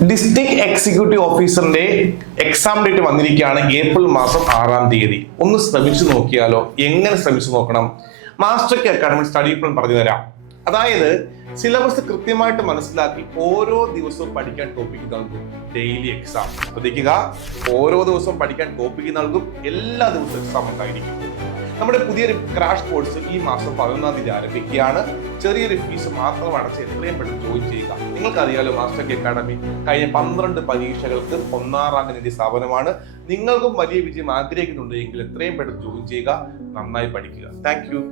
District executive ഓഫീസറിന്റെ exam date വന്നിരിക്കുകയാണ് April മാസം 6-ാം തീയതി. ഒന്ന് ശ്രമിച്ചു നോക്കിയാലോ? എങ്ങനെ ശ്രമിച്ചു നോക്കണം? Master K academy study plan പറഞ്ഞു തരാം. അതായത് സിലബസ് കൃത്യമായിട്ട് മനസ്സിലാക്കി ഓരോ ദിവസവും പഠിക്കാൻ ടോപ്പിക്ക് നൽകും. ഡെയിലി എക്സാം ശ്രദ്ധിക്കുക, ഓരോ ദിവസവും പഠിക്കാൻ ടോപ്പിക്ക് നൽകും. എല്ലാ ദിവസവും എക്സാം ഉണ്ടായിരിക്കും. നമ്മുടെ പുതിയൊരു ക്രാഷ് കോഴ്സ് ഈ മാസം 11-ാം തീയതി ആരംഭിക്കുകയാണ്. ചെറിയൊരു ഫീസ് മാത്രം അടച്ച് എത്രയും പെട്ടെന്ന് ജോയിൻ ചെയ്യുക. നിങ്ങൾക്കറിയാലോ, മാസ്റ്റർ കെ അക്കാഡമി കഴിഞ്ഞ 12 പരീക്ഷകൾക്ക് 1ാം റാങ്ക് നേടിയ സ്ഥാപനമാണ്. നിങ്ങൾക്കും വലിയ വിജയം ആഗ്രഹിക്കുന്നുണ്ട് എങ്കിൽ എത്രയും പെട്ടെന്ന് ജോയിൻ ചെയ്യുക. നന്നായി പഠിക്കുക. Thank you.